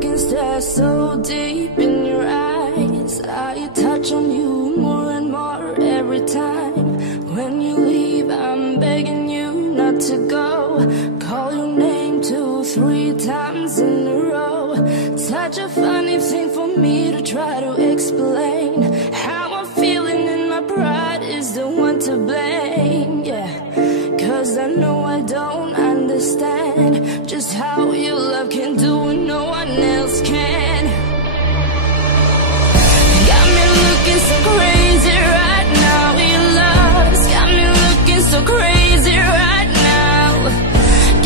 can stare so deep in your eyes. I touch on you more and more every time. When you leave, I'm begging you not to go. Call your name 2, 3 times in a row. Such a funny thing for me to try to explain. How I'm feeling and my pride is the one to blame. Yeah, 'cause I know I don't understand just how your love can do what no one else can. Got me looking so crazy right now. Your love's got me looking so crazy right now.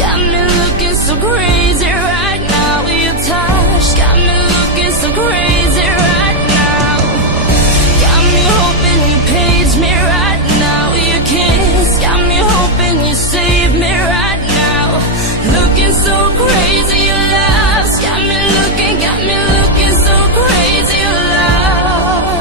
Got me looking so crazy right now. Your touch got me looking so crazy right now. Got me hoping you page me right now. Your kiss got me hoping you save me right now. Looking so crazy, your love's got me looking so crazy, your love.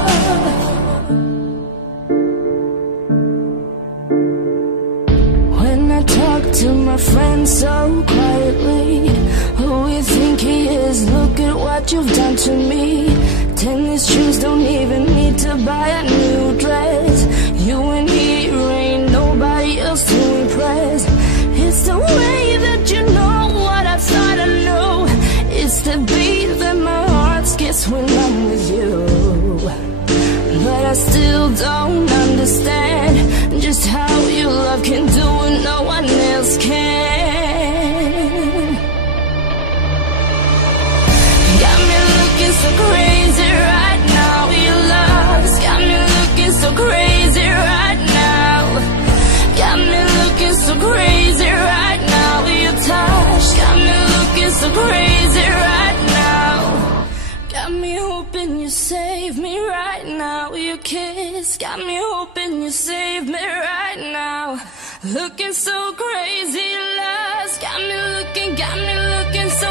When I talk to my friends so quietly, who you think he is? Look at what you've done to me. Tennis shoes, don't even need to buy a new dress. You and me, ain't nobody else to impress. It's the way that you know what I thought I knew. It's the beat that my heart skips when I'm with you. But I still don't understand just how your love can do what no one else can. Got me looking so crazy right now. Your love's got me looking so crazy right now. Got me looking so crazy right now. Your touch got me looking so crazy right now. Got me hoping you save me right now. Your kiss got me hoping you save me right now. Looking so crazy, love's got me looking so